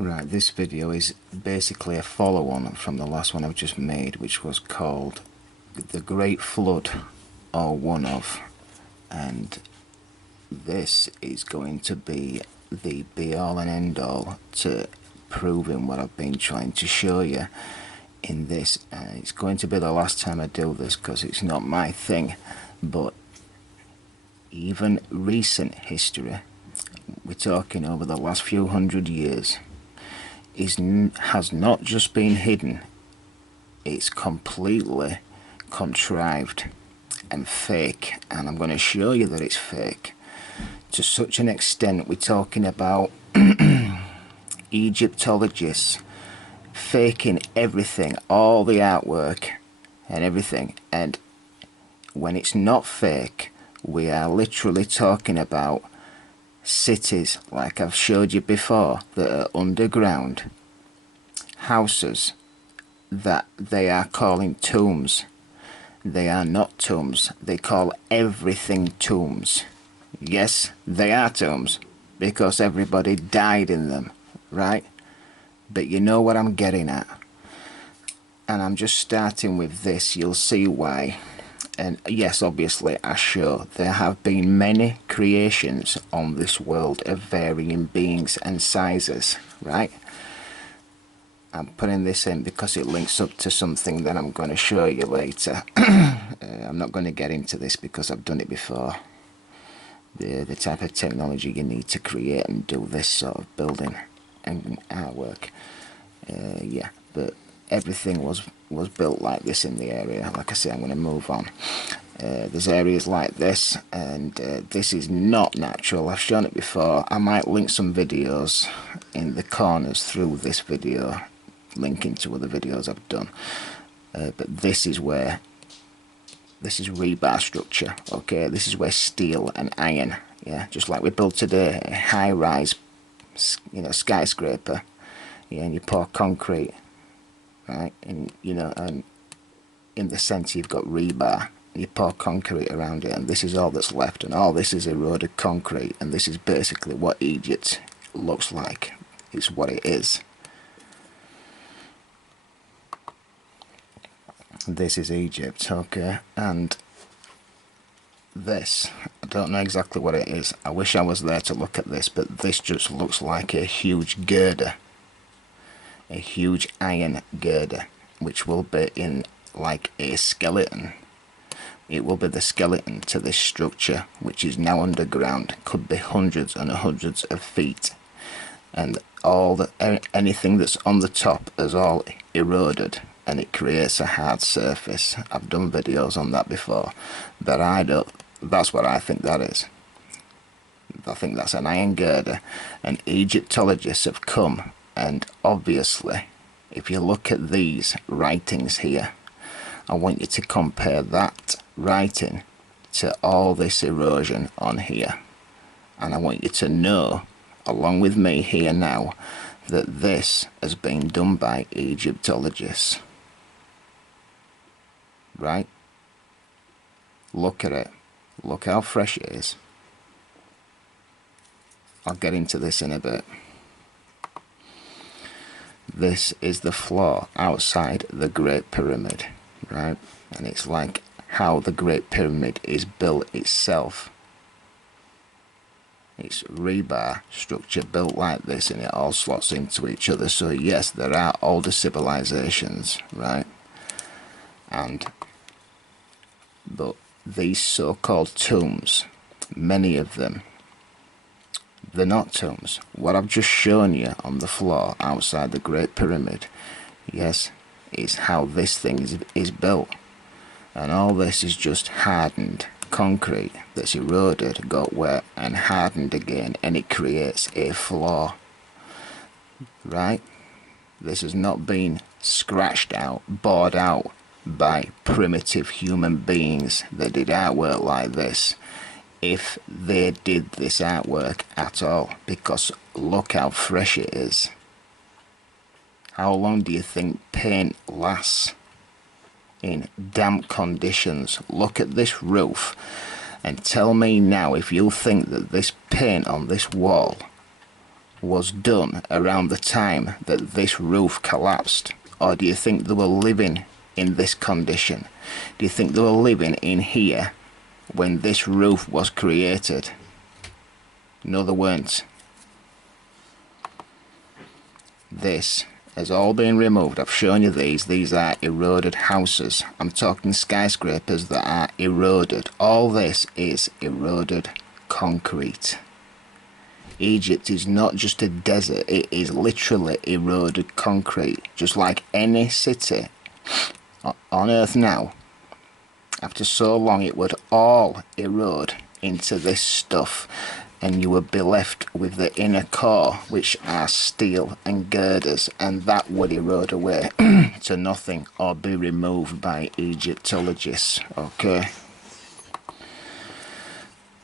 Right, this video is basically a follow-on from the last one I've just made, which was called The Great Flood, or One Of, and this is going to be the be-all and end-all to proving what I've been trying to show you in this. It's going to be the last time I do this because it's not my thing, but even recent history, we're talking over the last few hundred years, has not just been hidden, it's completely contrived and fake, and I'm going to show you that it's fake to such an extent. We're talking about Egyptologists faking everything, all the artwork and everything, and when it's not fake, we are literally talking about cities, like I've showed you before, that are underground, houses that they are calling tombs. They are not tombs, they call everything tombs. Yes, they are tombs because everybody died in them, right? But you know what I'm getting at, and I'm just starting with this. You'll see why. And yes, obviously I show there have been many creations on this world of varying beings and sizes, right? I'm putting this in because it links up to something that I'm going to show you later. I'm not going to get into this because I've done it before. The type of technology you need to create and do this sort of building and artwork. Yeah, but everything was built like this in the area. Like I say, I'm going to move on. There's areas like this, and this is not natural. I've shown it before. I might link some videos in the corners through this video, linking to other videos I've done. But this is where, this is rebar structure, okay? This is where steel and iron, yeah, just like we build today, a high-rise, you know, skyscraper, yeah, and you pour concrete, right, and you know, and in the centre you've got rebar, and you pour concrete around it, and this is all that's left, and all this is eroded concrete, and this is basically what Egypt looks like. It's what it is. This is Egypt, okay, and this, I don't know exactly what it is. I wish I was there to look at this, but this just looks like a huge girder, a huge iron girder, which will be in like a skeleton. It will be the skeleton to this structure, which is now underground, could be hundreds and hundreds of feet, and all the anything that's on the top is all eroded, and it creates a hard surface. I've done videos on that before, but that's what I think that is. I think that's an iron girder, and Egyptologists have come, and obviously if you look at these writings here, I want you to compare that writing to all this erosion on here, and I want you to know, along with me here now, that this has been done by Egyptologists, right? Look at it, look how fresh it is. I'll get into this in a bit. This is the floor outside the Great Pyramid, right? And it's like how the Great Pyramid is built itself. It's rebar structure built like this, and it all slots into each other. So yes, there are older civilizations, right? But these so-called tombs, many of them, they're not tombs. What I've just shown you on the floor outside the Great Pyramid, yes, is how this thing is built. And all this is just hardened concrete that's eroded, got wet, and hardened again, and it creates a floor, right? This has not been scratched out, bored out by primitive human beings that did artwork like this, if they did this artwork at all, because look how fresh it is. How long do you think paint lasts in damp conditions? Look at this roof and tell me now if you think that this paint on this wall was done around the time that this roof collapsed? Or do you think they were living in this condition? Do you think they were living in here when this roof was created? No, they weren't. This has all been removed. I've shown you these. These are eroded houses. I'm talking skyscrapers that are eroded. All this is eroded concrete. Egypt is not just a desert, it is literally eroded concrete. Just like any city on earth now, after so long it would all erode into this stuff, and you would be left with the inner core, which are steel and girders, and that would erode away to nothing or be removed by Egyptologists. Okay,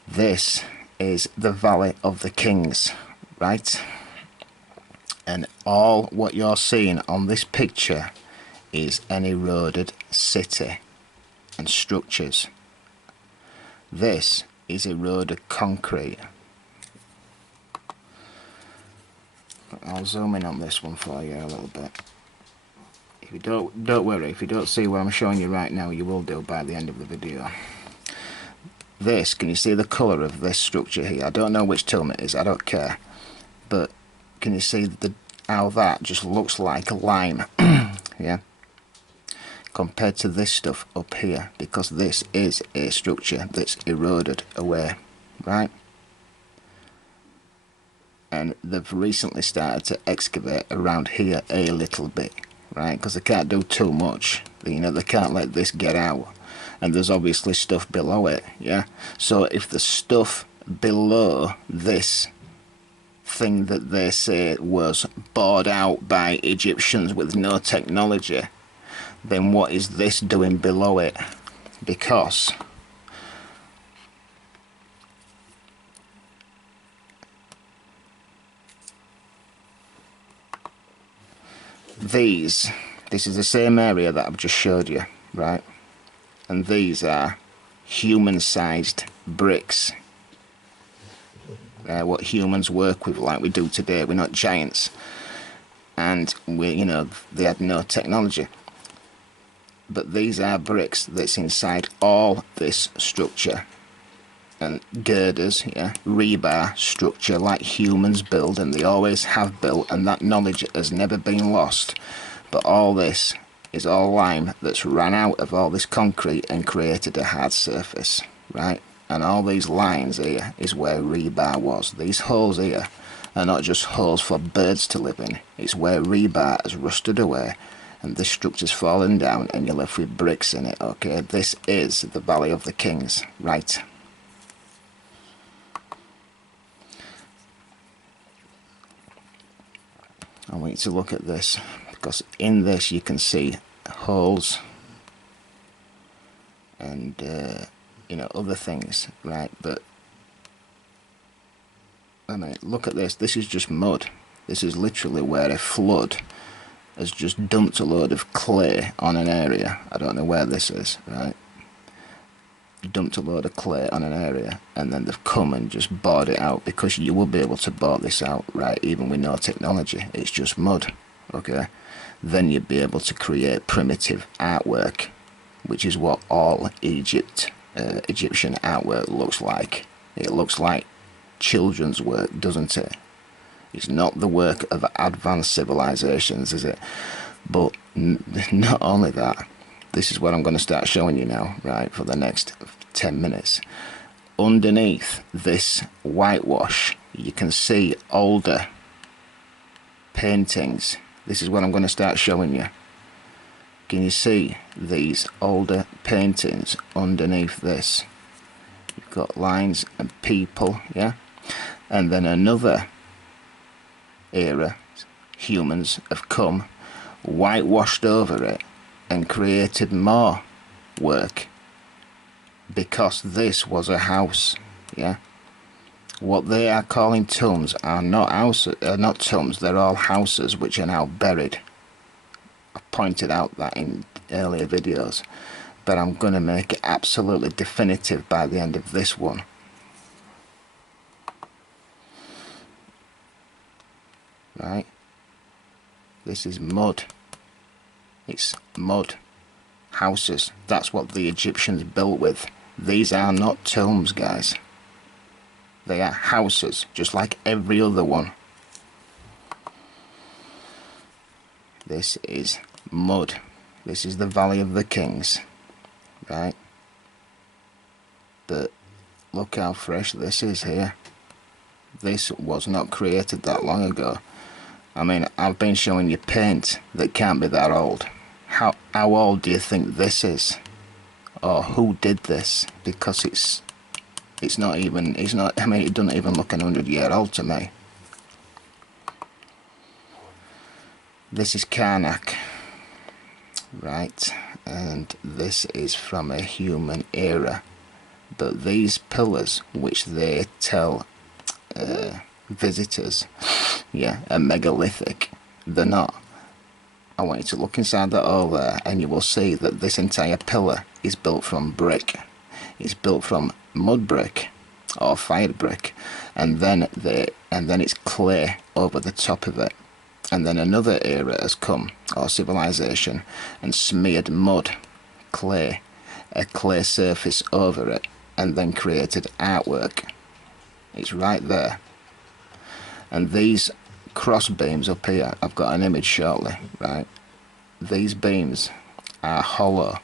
this is the Valley of the Kings, right? And all what you're seeing on this picture is an eroded city and structures. This is eroded concrete. I'll zoom in on this one for you a little bit. If you don't worry, if you don't see what I'm showing you right now, you will do by the end of the video. This, can you see the colour of this structure here? I don't know which tomb it is, I don't care. But can you see how that just looks like lime? Yeah? Compared to this stuff up here, because this is a structure that's eroded away, right? And they've recently started to excavate around here a little bit, right? Because they can't do too much. You know, they can't let this get out. And there's obviously stuff below it, yeah? So if the stuff below this thing that they say was bored out by Egyptians with no technology, then what is this doing below it? Because this is the same area that I've just showed you, right? And these are human-sized bricks. What humans work with like we do today. We're not giants. And you know, they had no technology. But these are bricks that's inside all this structure. And girders, yeah, rebar structure like humans build, and they always have built, and that knowledge has never been lost. But all this is all lime that's ran out of all this concrete and created a hard surface, right? And all these lines here is where rebar was. These holes here are not just holes for birds to live in, it's where rebar has rusted away and this structure's fallen down and you're left with bricks in it. Okay, this is the Valley of the Kings, right? I want you to look at this, because in this you can see holes and you know, other things, right? But I mean, look at this. This is just mud. This is literally where a flood has just dumped a load of clay on an area. I don't know where this is, right? Dumped a load of clay on an area, and then they've come and just bored it out, because you will be able to bore this out, right? Even with no technology, it's just mud. Okay, then you'd be able to create primitive artwork, which is what all Egyptian artwork looks like. It looks like children's work, doesn't it? It's not the work of advanced civilizations, is it? But not only that, this is what I'm going to start showing you now, right, for the next 10 minutes. Underneath this whitewash, you can see older paintings. This is what I'm going to start showing you. Can you see these older paintings underneath this? You've got lines and people, yeah? And then another era, humans have come, whitewashed over it, and created more work, because this was a house, yeah? What they are calling tombs are not houses, not tombs, they're all houses which are now buried. I pointed out that in earlier videos, but I'm going to make it absolutely definitive by the end of this one. right? This is mud. It's mud. Houses. That's what the Egyptians built with. These are not tombs, guys. They are houses, just like every other one. This is mud. This is the Valley of the Kings, right? But look how fresh this is here. This was not created that long ago. I mean, I've been showing you paint that can't be that old. How old do you think this is? Or who did this? Because it's not even, I mean, it doesn't even look 100-year old to me. This is Karnak, right? And this is from a human era. But these pillars, which they tell visitors, yeah, are megalithic, they're not. I want you to look inside that hole there, and you will see that this entire pillar is built from brick. It's built from mud brick or fired brick, and then it's clay over the top of it. And then another era has come, or civilization, and smeared mud, clay, a clay surface over it, and then created artwork. It's right there. And these cross beams up here, I've got an image shortly, right? These beams are hollow,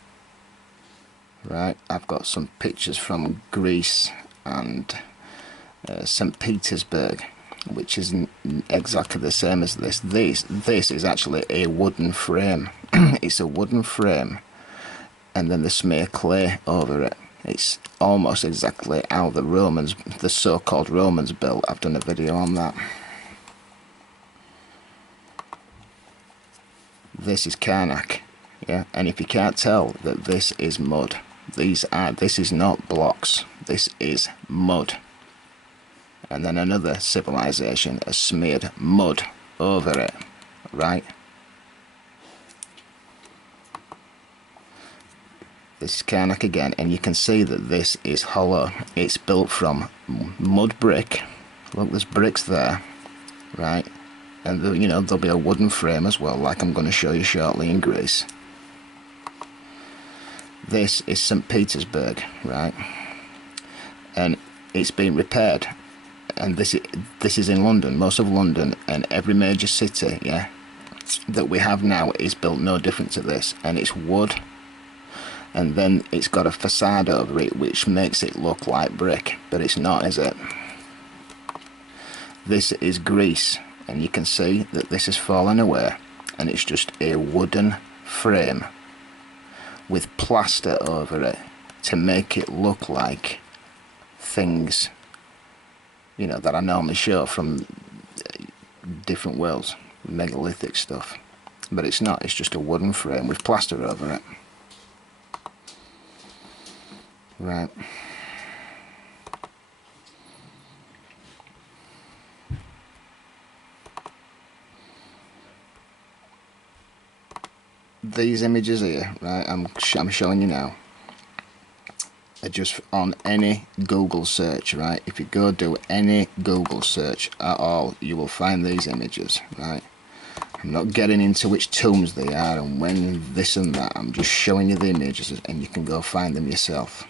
right? I've got some pictures from Greece and St. Petersburg, which isn't exactly the same as this. This is actually a wooden frame. It's a wooden frame, and then they smear clay over it. It's almost exactly how the Romans, the so-called Romans, built. I've done a video on that. This is Karnak, yeah, and if you can't tell that this is mud, this is not blocks, this is mud. And then another civilization has smeared mud over it, right? This is Karnak again, and you can see that this is hollow. It's built from mud brick. Look, there's bricks there, right? And you know, there'll be a wooden frame as well, like I'm going to show you shortly in Greece. This is St. Petersburg, right? And it's been repaired. And this is in London. Most of London and every major city, yeah, that we have now is built no different to this. And it's wood. And then it's got a facade over it, which makes it look like brick. But it's not, is it? This is Greece. And you can see that this has fallen away, and it's just a wooden frame with plaster over it to make it look like things, you know, that I normally show from different worlds, megalithic stuff. But it's not, it's just a wooden frame with plaster over it. Right. These images here, right, I'm showing you now, are just on any Google search, right? If you go do any Google search at all, you will find these images, right? I'm not getting into which tombs they are and when this and that. I'm just showing you the images, and you can go find them yourself.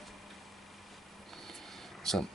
So